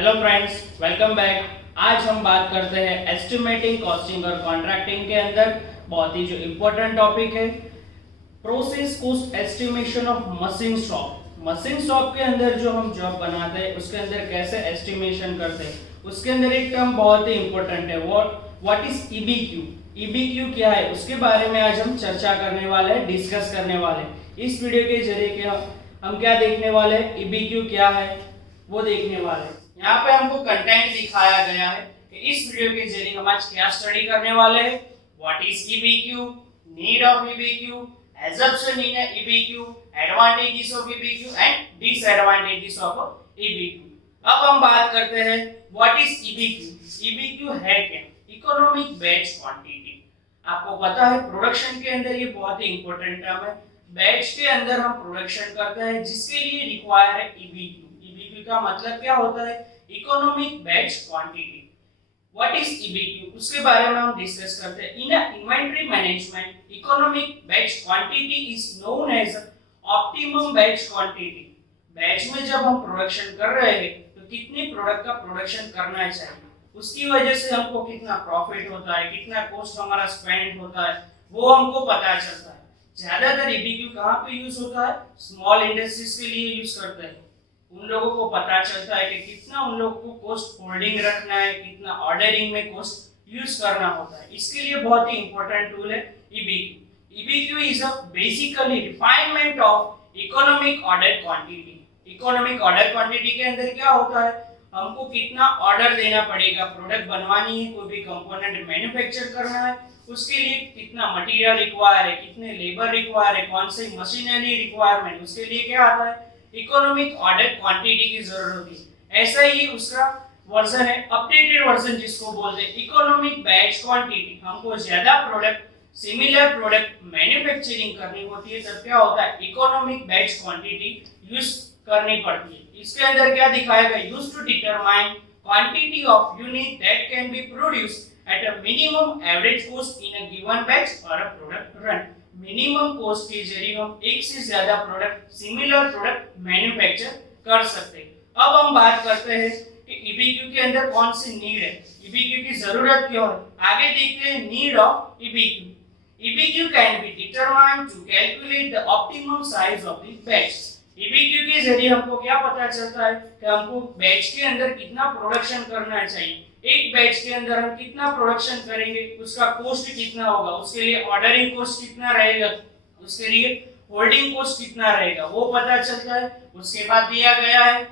Hello friends, welcome back. आज हम बात करते हैं एस्टिमेटिंग, कॉस्टिंग और कॉन्ट्रैक्टिंग के अंदर बहुत ही जो इम्पोर्टेंट टॉपिक है, process cost estimation of machine shop. Machine shop के अंदर जो हम जॉब बनाते हैं उसके अंदर कैसे एस्टिमेशन करते हैं, उसके अंदर एक टर्म बहुत ही इम्पोर्टेंट है, व्हाट इज ईबीक्यू। ईबीक्यू क्या है उसके बारे में आज हम चर्चा करने वाले हैं, डिस्कस करने वाले हैं। इस वीडियो के जरिए के हम क्या देखने वाले हैं, ईबीक्यू क्या है वो देखने वाले हैं। यहाँ पे हमको कंटेंट दिखाया गया है कि इस वीडियो के जरिए हम आज क्या स्टडी करने वाले हैं, what is EBQ, need of EBQ, assumption in EBQ, advantages of EBQ and disadvantages of EBQ। अब हम बात करते हैं व्हाट इज EBQ। EBQ है क्या? Economic batch quantity. आपको पता है प्रोडक्शन के अंदर ये बहुत ही इंपॉर्टेंट टर्म है। बैच के अंदर हम प्रोडक्शन करते हैं जिसके लिए रिक्वायर है EBQ। EBQ का मतलब क्या होता है? Economic batch quantity. What is EBQ? उसके बारे में हम डिस्कस करते हैं। In a inventory management, economic batch quantity is known as optimum batch quantity। Batch में जब हम प्रोडक्शन कर रहे हैं तो कितनी प्रोडक्ट का प्रोडक्शन करना चाहिए, उसकी वजह से हमको कितना प्रॉफिट होता है, कितना कॉस्ट हमारा स्पेंड होता है, वो हमको पता चलता है। ज्यादातर EBQ कहाँ पे यूज होता है? स्मॉल इंडस्ट्रीज के लिए यूज करते हैं। उन लोगों को पता चलता है कि कितना उन लोगों को कॉस्ट होल्डिंग रखना है, कितना ऑर्डरिंग में कॉस्ट यूज करना होता है। इसके लिए बहुत ही इंपॉर्टेंट टूल है EBQ। EBQ is a basically refinement of economic order quantity. Economic order quantity के अंदर क्या होता है, हमको कितना ऑर्डर देना पड़ेगा, प्रोडक्ट बनवानी है, कोई भी कंपोनेंट मैन्युफैक्चर करना है, उसके लिए कितना मटेरियल रिक्वायर है, कितने लेबर रिक्वायर है, कौन सी मशीनरी रिक्वायरमेंट, उसके लिए क्या आता है, इकोनॉमिक ऑर्डर क्वांटिटी की जरूरत होती है। ऐसा ही उसका वर्जन है, अपडेटेड वर्जन जिसको बोलते हैं इकोनॉमिक बैच क्वांटिटी। हमको ज्यादा प्रोडक्ट, सिमिलर प्रोडक्ट मैन्युफैक्चरिंग करनी होती है तब क्या होता है, इकोनॉमिक बैच क्वांटिटी यूज करनी पड़ती है। इसके अंदर क्या दिखाएगा, use to determine quantity of unit that can be produced at a minimum average cost in a given batch और a product run. Minimum cost के जरिए हम एक से ज्यादा प्रोडक्ट, सिमिलर प्रोडक्ट मैन्युफैक्चर कर सकते हैं। अब हम बात करते हैं कि EBQ के अंदर कौन सी नीड है, EBQ की जरूरत क्यों है। आगे देखते हैं need of EBQ। EBQ can be determined to calculate the optimum size of the batch. EBQ के जरिए हमको क्या पता चलता है कि हमको बैच के अंदर कितना प्रोडक्शन करना चाहिए, एक बैच के अंदर हम कितना प्रोडक्शन करेंगे, उसका कॉस्ट कितना होगा, उसके लिए ऑर्डरिंग कॉस्ट कितना रहेगा, उसके लिए होल्डिंग कॉस्ट कितना रहेगा, वो पता चलता है। उसके बाद दिया गया है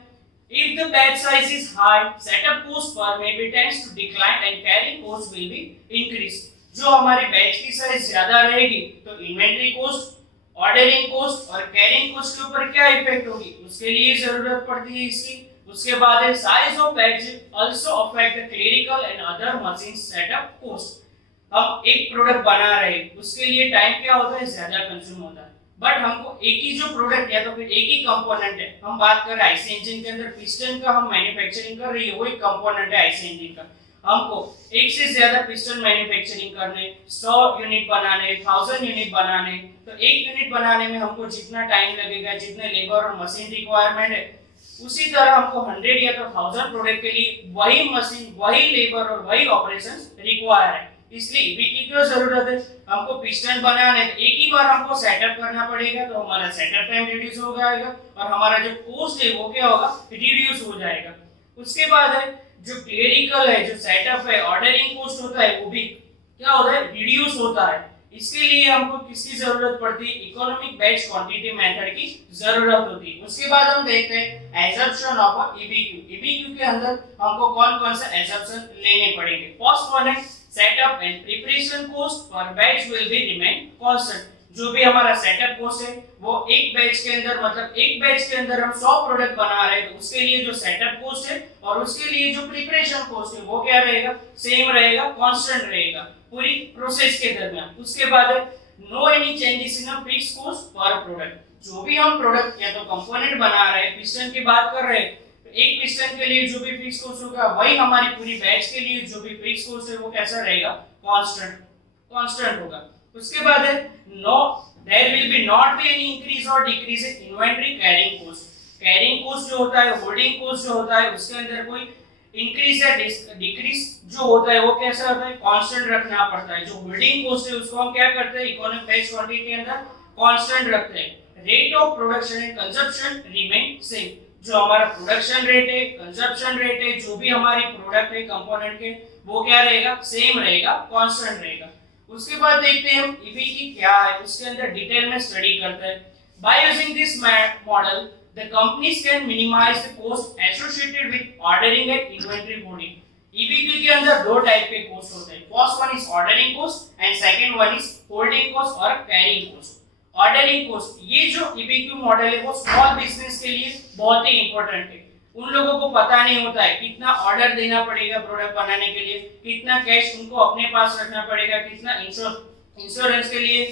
if the batch size is high, setup cost per maybe tends to decline and carrying cost will be increased। जो हमारी बैच की साइज ज्यादा रहेगी तो इन्वेंटरी कॉस्ट, ऑर्डरिंग कॉस्ट और कैरिंग कॉस्ट के ऊपर क्या इफेक्ट होगी, उसके लिए जरूरत पड़ती है इसकी। उसके बाद है size of batch also affect the clerical and other machine setup cost. हम एक प्रोडक्ट बना रहे हैं उसके लिए टाइम क्या होता है, ज्यादा कंज्यूम होता है। बट हमको एक ही जो प्रोडक्ट या तो फिर एक ही कंपोनेंट है, हम बात कर रहे हैं आईसी इंजन के अंदर पिस्टन का हम मैन्युफैक्चरिंग कर रही है, वो एक कंपोनेंट है आईसी इंजन का। हमको एक से ज्यादा पिस्टन मैन्युफैक्चरिंग करने, 100 यूनिट बनाने, 1000 यूनिट बनाने, तो एक यूनिट बनाने में हमको जितना टाइम लगेगा, जितने लेबर और मशीन रिक्वायरमेंट है, उसी तरह हमको 100 या तो 1000 प्रोडक्ट के लिए वही मशीन, वही लेबर और वही ऑपरेशंस रिक्वायर है। इसलिए EBQ की जरूरत है। हमको पिस्टन बनाने तो एक ही बार हमको सेटअप करना पड़ेगा, तो हमारा सेटअप टाइम रिड्यूस हो जाएगा और हमारा जो कॉस्ट है वो क्या होगा, रिड्यूस हो जाएगा। उसके बाद है जो क्लरिकल है, जो सेटअप है, ऑर्डरिंग कॉस्ट होता है, वो भी क्या होता है, रिड्यूस होता है। इसके लिए हमको किसकी जरूरत पड़ती है, इकोनॉमिक बैच क्वांटिटी मेथड की जरूरत होती है। उसके बाद हम देखते हैं एजम्पशन ऑफ EBQ। EBQ के अंदर हमको कौन कौन सा एजम्पशन लेने पड़ेंगे। फर्स्ट वन है setup and preparation cost per batch will be remain constant. जो भी हमारा सेटअप कॉस्ट है वो एक बैच के अंदर, मतलब एक बैच के अंदर हम 100 प्रोडक्ट बना रहे हैं तो उसके लिए जो सेटअप कॉस्ट है और उसके लिए जो प्रिपरेशन कॉस्ट है वो क्या रहेगा, सेम रहेगा, कांस्टेंट रहेगा पूरी प्रोसेस के दरमियान। उसके बाद no any changes in fix cost per product. जो भी हम प्रोडक्ट या तो कंपोनेंट बना रहे हैं, पिस्टन की बात कर रहे हैं, तो एक पिस्टन के लिए जो भी फिक्स कॉस्ट होगा वही हमारी पूरी बैच के लिए जो भी फिक्स कॉस्ट है वो कैसा रहेगा, कांस्टेंट होगा। उसके बाद है no there will be not be any increase और decrease in inventory carrying cost. Carrying cost जो होता है, होल्डिंग कॉस्ट जो होता है, उसके अंदर कोई इंक्रीज या डिक्रीज जो होता है वो कैसा होता है, कांस्टेंट रखना पड़ता है। जो होल्डिंग कॉस्ट है उसको हम क्या करते हैं, इकोनॉमिक बैच क्वांटिटी के अंदर कांस्टेंट रखते हैं। Rate of production and consumption remain same. जो हमारा प्रोडक्शन रेट है, कंजप्शन रेट है, जो भी हमारी प्रोडक्ट है कंपोनेंट के, वो क्या रहेगा, सेम रहेगा, कांस्टेंट रहेगा। उसके बाद देखते हैं हम ईबीटी क्या है, उसके अंदर डिटेल में स्टडी करते हैं। By using this model the companies can minimize the cost associated with ordering and inventory holding. EBQ के अंदर दो टाइप के कॉस्ट होते हैं। First one is ordering cost and second one is holding cost और carrying cost. Ordering cost, ये जो EBQ model है वो स्मॉल बिजनेस के लिए बहुत ही इंपॉर्टेंट है। उन लोगों को पता नहीं होता है कितना ऑर्डर देना पड़ेगा प्रोडक्ट बनाने के लिए, कितना कैश उनको अपने पास रखना पड़ेगा, कितना इंश्योरेंस के लिए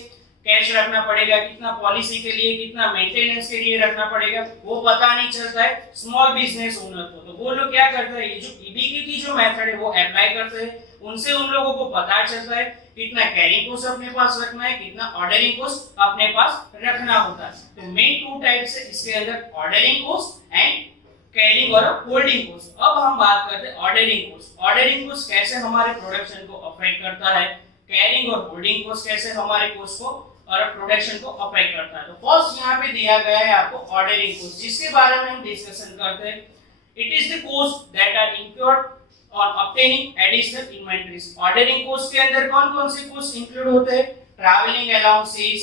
कैश रखना पड़ेगा, कितना पॉलिसी के लिए, कितना मेंटेनेंस के लिए रखना पड़ेगा, वो पता नहीं चलता है स्मॉल बिजनेस ओनर को। तो वो लोग क्या करते हैं, ये जो ईबीक्यू की जो मेथड है वो अप्लाई करते हैं। उनसे उन लोगों को पता चलता है कितना कैरिंग कॉस्ट अपने पास रखना है, कितना ऑर्डरिंग कॉस्ट अपने पास रखना होता है। तो मेन टू टाइप्स है इसके अंदर, ऑर्डरिंग कॉस्ट एंड कैरिंग और होल्डिंग कॉस्ट। अब हम बात करते हैं ऑर्डरिंग कॉस्ट। ऑर्डरिंग कॉस्ट कैसे हमारे प्रोडक्शन को अफेक्ट करता है, कैरिंग और होल्डिंग कॉस्ट कैसे हमारे कॉस्ट को और प्रोडक्शन को अफेक्ट करता है। तो फर्स्ट यहाँ पे दिया गया है आपको ऑर्डरिंग कॉस्ट, जिसके बारे में हम डिस्कशन करते हैं। It is the cost that are incurred on obtaining additional inventories. Ordering cost के अंदर कौन कौन से कॉस्ट इंक्लूड होते हैं, travelling allowances,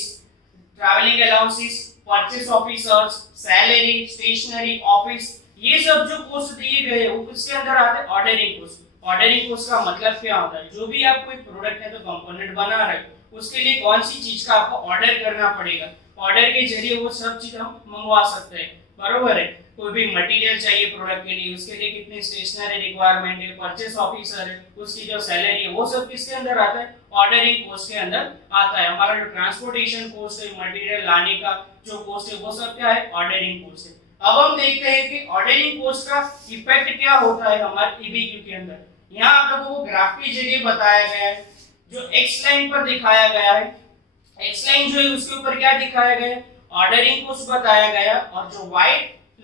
purchase officers, salary, stationery, office, ये सब जो कॉस्ट दिए गए वो किसके अंदर आते हैं, ऑर्डरिंग कॉस्ट। ऑर्डरिंग कॉस्ट का मतलब क्या होता है, जो भी आप कोई प्रोडक्ट है तो कंपोनेंट बना रहे हो, उसके लिए कौन सी चीज का आपको ऑर्डर करना पड़ेगा, ऑर्डर के जरिए वो सब चीज हम मंगवा सकते हैं, बरोबर है। कोई भी मटेरियल चाहिए प्रोडक्ट के लिए, उसके लिए कितनी स्टेशनरी रिक्वायरमेंट है, परचेस ऑफिसर है, उसकी जो सैलरी है, वो सब किसके अंदर आता है, ऑर्डरिंग कॉस्ट के अंदर आता है। हमारा जो ट्रांसपोर्टेशन कॉस्ट है, मटेरियल लाने का जो कॉस्ट है, वो सब क्या है, ऑर्डरिंग कॉस्ट है। अब हम देखते हैं कि ऑर्डरिंग कॉस्ट का इफेक्ट क्या होता है हमारे ईबीक्यू के अंदर। यहाँ आप लोगों को ग्राफ के जरिए बताया गया है, जो एक्स लाइन पर दिखाया गया है, एक्स लाइन जो है उसके ऊपर क्या दिखाया गया है, ऑर्डरिंग कॉस्ट बताया गया, और जो वाई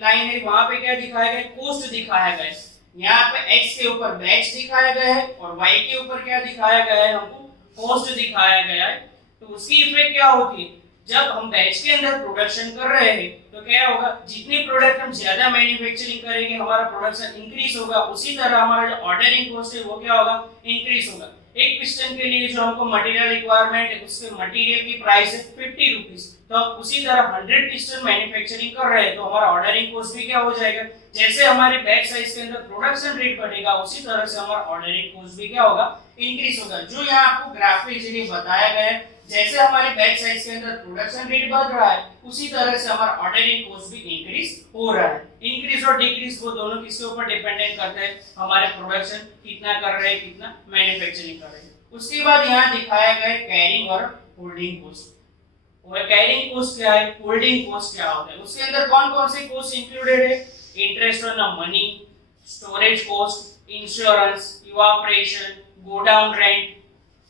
लाइन है वहां पे क्या दिखाया गया है, कॉस्ट दिखाया गया है। यहाँ पे एक्स के ऊपर बैच दिखाया गया है और वाई के ऊपर क्या दिखाया गया है, हमको कॉस्ट दिखाया गया है। तो उसकी इफेक्ट क्या होती है, जब हम बैच के अंदर प्रोडक्शन कर रहे हैं तो क्या होगा, जितनी प्रोडक्ट हम ज्यादा मैन्युफैक्चरिंग करेंगे हमारा प्रोडक्शन इंक्रीज होगा, उसी तरह हमारा जो ऑर्डरिंग कॉस्ट है वो क्या होगा, इंक्रीज होगा। एक पिस्टन के लिए जो हमको मटेरियल रिक्वायरमेंट है उसके मटेरियल की प्राइस है 50 रुपीस, तो अब उसी तरह 100 पिस्टन मैन्युफैक्चरिंग कर रहे हैं तो हमारा ऑर्डरिंग कॉस्ट भी क्या हो जाएगा, जैसे हमारे बैच साइज के अंदर प्रोडक्शन रेट बढ़ेगा उसी तरह से हमारा ऑर्डरिंग कॉस्ट भी क्या होगा, इंक्रीज होगा। जो यहाँ आपको ग्राफ के जरिए बताया गया है, जैसे हमारे बैच साइज के अंदर प्रोडक्शन रेट बढ़ रहा है उसी तरह से हमारा ऑर्डरिंग कॉस्ट भी इंक्रीज हो रहा है। इंक्रीज और डिक्रीज वो दोनों किसके ऊपर डिपेंडेंट करते हैं, हमारे प्रोडक्शन कितना कर रहे हैं, कितना मैन्युफैक्चरिंग कर रहे हैं। उसके बाद यहाँ दिखाया गया है कैरिंग और होल्डिंग कॉस्ट। और कैरिंग कॉस्ट क्या है, होल्डिंग कॉस्ट क्या होता है, उसके अंदर कौन कौन से कॉस्ट इंक्लूडेड है, interest on the money, storage cost, insurance, evaporation, godown rent,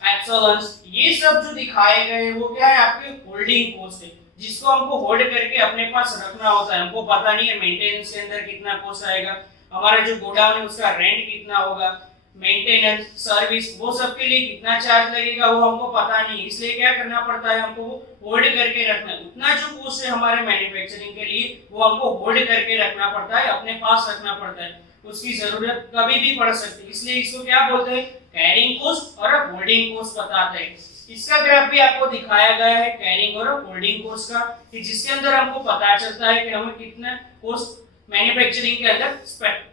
excellence, ये सब जो दिखाए गए हैं वो क्या है, आपके होल्डिंग कॉस्ट है, जिसको हमको होल्ड करके अपने पास रखना होता है। हमको पता नहीं है मेंटेनेंस के अंदर कितना कॉस्ट आएगा, हमारा जो गोडाउन है उसका रेंट कितना होगा, मेंटेनेंस, सर्विस, वो सब के लिए कितना चार्ज लगेगा वो हमको पता नहीं, इसलिए क्या करना पड़ता है, हमको वो होल्ड करके रखना है। उतना जो कॉस्ट है हमारे मैन्युफैक्चरिंग के लिए वो हमको होल्ड करके रखना पड़ता है, अपने पास रखना पड़ता है, उसकी जरूरत कभी भी पड़ सकती है, इसलिए इसको क्या बोलते हैं, कैरिंग कॉस्ट और होल्डिंग कॉस्ट बताते हैं। इसका ग्राफ भी आपको दिखाया गया है कैरिंग और होल्डिंग कॉस्ट का, कि जिसके अंदर हमको पता चलता है कि हमें कितना कॉस्ट मैन्युफैक्चरिंग के अंदर स्पेंड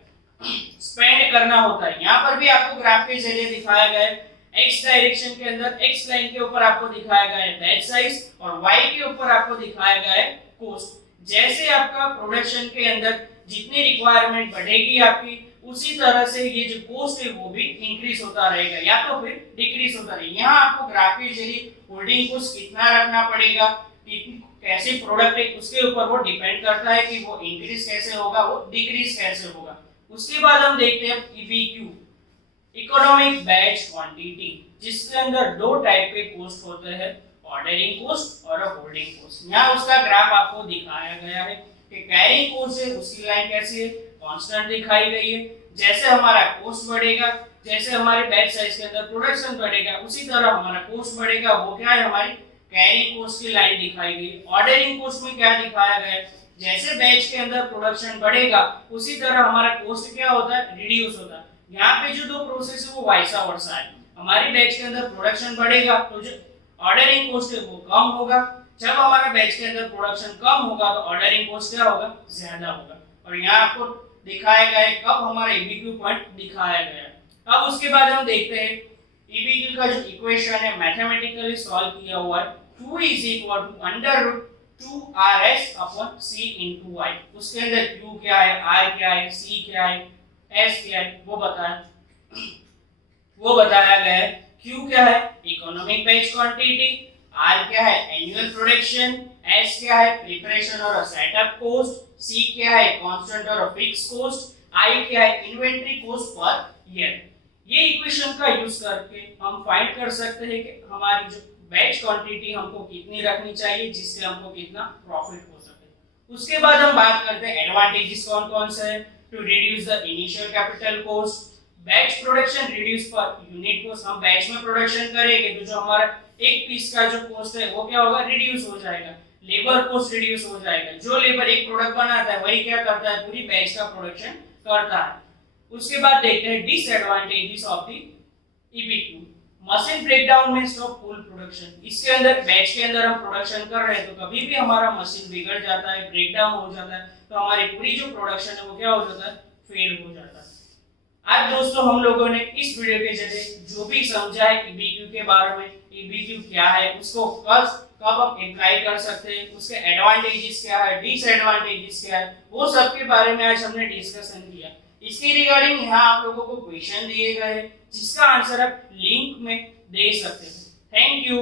करना होता है। यहाँ पर भी आपको ग्राफ के जरिए दिखाया गया है, एक्स डायरेक्शन के अंदर एक्स लाइन के ऊपर आपको दिखाया गया है बैच साइज और वाई के ऊपर आपको दिखाया गया है कॉस्ट। जैसे आपका प्रोडक्शन के अंदर जितनी रिक्वायरमेंट बढ़ेगी आपकी, उसी तरह से ये जो कॉस्ट है वो भी इंक्रीज होता रहेगा या तो फिर डिक्रीज होता रहेगा। यहाँ आपको ग्राफ के जरिए होल्डिंग कॉस्ट कितना रखना पड़ेगा, कैसे प्रोडक्ट है उसके ऊपर वो डिपेंड करता है कि वो इंक्रीज कैसे होगा, वो डिक्रीज कैसे होगा। उसके बाद हम देखते हैं ईबीक्यू, इकोनॉमिक बैच क्वांटिटी, जिसके अंदर दो टाइप के कॉस्ट होते हैं, ऑर्डरिंग कॉस्ट और होल्डिंग कॉस्ट। यहाँ उसका ग्राफ आपको दिखाया गया है। कि कैरिंग कॉस्ट है उसकी लाइन कैसी है, कांस्टेंट दिखाई गई है। जैसे हमारा कॉस्ट बढ़ेगा, जैसे हमारे बैच साइज के अंदर प्रोडक्शन बढ़ेगा, उसी तरह हमारा कॉस्ट बढ़ेगा। वो क्या है, हमारी कैरिंग कॉस्ट की लाइन दिखाई गई। ऑर्डरिंग कॉस्ट में क्या दिखाया गया है, जैसे बैच के अंदर प्रोडक्शन बढ़ेगा उसी तरह हमारा कॉस्ट क्या होता है, रिड्यूस होता है। यहाँ पे जो दो प्रोसेस है वो वाइसा वर्सा है। हमारी बैच के अंदर प्रोडक्शन बढ़ेगा तो जो ऑर्डरिंग कॉस्ट है वो कम होगा। जब हमारा बैच के अंदर प्रोडक्शन कम होगा तो ऑर्डरिंग कॉस्ट क्या होगा, ज्यादा होगा। और यहाँ आपको दिखाया गया है कब हमारा ईबीक्यू पॉइंट दिखाया गया है। अब उसके बाद हम देखते हैं ईबीक्यू का जो इक्वेशन है मैथमेटिकली सॉल्व किया हुआ है। Q is equal to under root 2RS upon C into Y। उसके अंदर Q क्या है, R क्या है, C क्या है, S क्या है वो बताया गया है। Q क्या है, इकोनॉमिक बैच क्वांटिटी, R क्या है, एनुअल प्रोडक्शन, S क्या है, प्रिपरेशन और सेटअप कॉस्ट, C क्या है, कांस्टेंट और फिक्स कॉस्ट, I क्या है, इन्वेंटरी कॉस्ट पर ईयर। ये इक्वेशन का यूज करके हम फाइंड कर सकते हैं कि हमारी जो बैच क्वांटिटी हमको कितनी रखनी चाहिए जिससे हमको कितना प्रॉफिट हो सके। उसके बाद हम बात करते हैं एडवांटेजेस कौन कौन से हैं। To reduce the initial capital cost, batch production reduce per unit cost. हम बैच में प्रोडक्शन करेंगे तो जो हमारा एक पीस का जो कॉस्ट है वो क्या होगा, रिड्यूस हो जाएगा। लेबर कॉस्ट रिड्यूस हो जाएगा। जो लेबर एक प्रोडक्ट बनाता है वही क्या करता है, पूरी बैच का प्रोडक्शन करता है। उसके बाद देखते हैं disadvantages of the EBQ. Machine breakdown में स्टॉप फुल प्रोडक्शन। इसके अंदर बैच के अंदर हम प्रोडक्शन कर रहे हैं तो कभी भी हमारा मशीन बिगड़ जाता है, ब्रेकडाउन हो जाता है तो हमारी पूरी जो प्रोडक्शन है वो क्या हो जाता है, फेल हो जाता है। आज दोस्तों हम लोगों ने इस वीडियो के जरिए जो भी समझा है ईबीक्यू के बारे में, ईबीक्यू क्या है, उसको कब हम अप्लाई कर सकते हैं, उसके एडवांटेजेस क्या है, डिसएडवांटेजेस क्या है, वो सब के बारे में आज हमने डिस्कशन किया। इसके रिगार्डिंग यहाँ आप लोगों को क्वेश्चन दिए गए हैं जिसका आंसर आप लिंक में दे सकते हैं। Thank you.